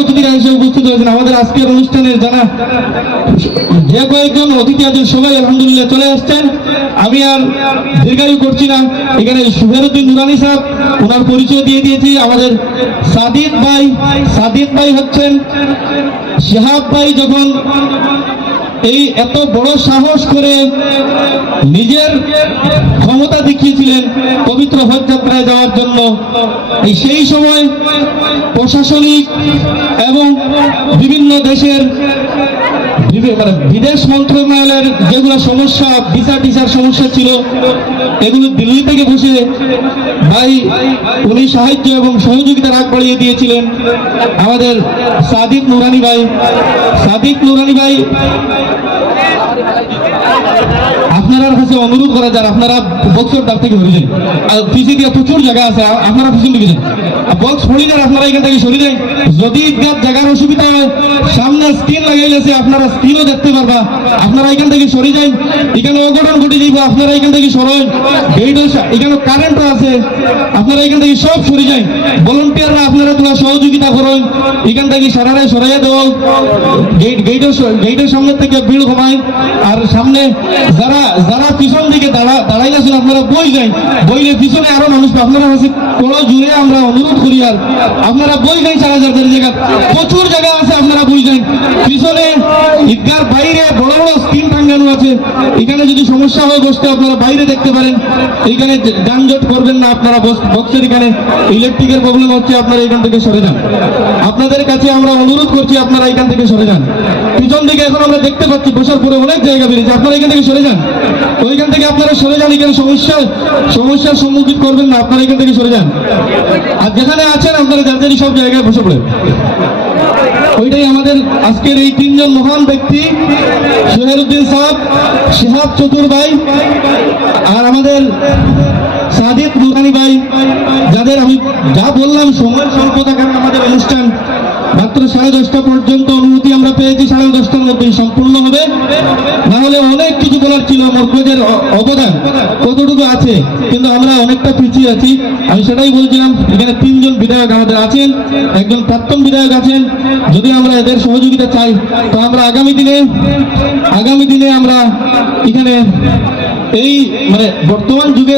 অতিথিরা উপস্থিত হয়েছেন? আমাদের আজকের অনুষ্ঠানের জানা যে কয়েকজন অতিথি আছেন, সবাই আলহামদুলিল্লাহ চলে আসছেন। আমি আর দীর্ঘায়ু করছি না। এখানে সুহেরুদ্দিন নুরানি সাহেব ওনার পরিচয় দিয়ে দিয়েছি। আমাদের সাদিক ভাই সাদিক ভাই হচ্ছেন, শেহাব ভাই যখন এই এত বড় সাহস করে নিজের ক্ষমতা দেখিয়েছিলেন পবিত্র হজযাত্রায় যাওয়ার জন্য। এই সেই সময় প্রশাসনিক এবং বিভিন্ন দেশের মানে বিদেশ মন্ত্রণালয়ের যেগুলো সমস্যা ভিসা টিসার সমস্যা ছিল, এগুলো দিল্লি থেকে বসে ভাই উনি সাহায্য এবং সহযোগিতার আগ বাড়িয়ে দিয়েছিলেন। আমাদের সাদিক নুরানি ভাই, সাদিক নুরানি ভাই আপনার কাছে অনুরোধ করা যান আপনারা বক্সের ডাক থেকে সরে যান। আর পিসি দিয়ে প্রচুর জায়গা আছে আপনারা পিছন দিকে যান। বক্স সরি যান, আপনারা এখান থেকে সরে যান। যদি ঈদগাহ জায়গার অসুবিধা হয়, সামনে স্ক্রিন লাগাইলেছে আপনারা স্ক্রিনও দেখতে পারবা। আপনারা এখান থেকে সরে যান। এখানে অঘটন ঘটে যাইব, আপনারা এখান থেকে সরেন। গেট এখানে কারেন্ট আছে, আপনারা এখান থেকে সব সরে যান। ভলেন্টিয়াররা আপনারা তোলা সহযোগিতা করেন। এখান থেকে সারারাই সরাইয়া দেওয়া গেট গেটের গেটের সামনে থেকে ভিড় কমায়। আর সামনে যারা যারা পিছন দিকে দাঁড়া দাঁড়াইলেছেন আপনারা বই যাই বইলে পিছনে আরও মানুষ আপনারা কাছে কোনো জুড়ে আমরা অনুরোধ করি আর আপনারা বই যাই চার হাজার জায়গা, প্রচুর জায়গা আছে আপনারা বই যাই পিছনে ঈদগার বাইরে বড় বড় স্ক্রিন টাঙ্গানো আছে। এখানে যদি সমস্যা হয় বসতে আপনারা বাইরে দেখতে পারেন। এইখানে যানজট করবেন না আপনারা বক্সের এখানে ইলেকট্রিকের প্রবলেম হচ্ছে, আপনারা এখান থেকে সরে যান। আপনাদের কাছে আমরা অনুরোধ করছি, আপনারা এখান থেকে সরে যান। পিছন দিকে এখন আমরা দেখতে পাচ্ছি বসার পরে অনেক জায়গা বেরিয়েছে। আপনারা এখান থেকে সরে যান। ওইখান থেকে আপনারা সরে যান, এখানে সমস্যা সমস্যার সম্মুখীন করবেন না, আপনারা এখান থেকে সরে যান। আর যেখানে আছেন, আপনারা যার যারই সব জায়গায় বসে পড়েন। ওইটাই আমাদের আজকের এই তিনজন মহান ব্যক্তি সোহেরুদ্দিন সাহেব, শিহাব চতুর ভাই, আর আমাদের সাদিক নুরানি ভাই যাদের আমি যা বললাম, সময় স্বল্পতা কারণে আমাদের অনুষ্ঠান মাত্র সাড়ে দশটা পর্যন্ত অনুমতি আমরা পেয়েছি, সাড়ে দশটার মধ্যেই সম্পূর্ণ হবে। না হলে অনেক কিছু বলার ছিল অ- অবদান কতটুকু আছে, কিন্তু আমরা অনেকটা পিছিয়ে আছি। আমি সেটাই বলছিলাম, এখানে তিনজন বিধায়ক আমাদের আছেন, একজন প্রাক্তন বিধায়ক আছেন। যদি আমরা এদের সহযোগিতা চাই, তো আমরা আগামী দিনে আগামী দিনে আমরা এখানে এই মানে বর্তমান যুগে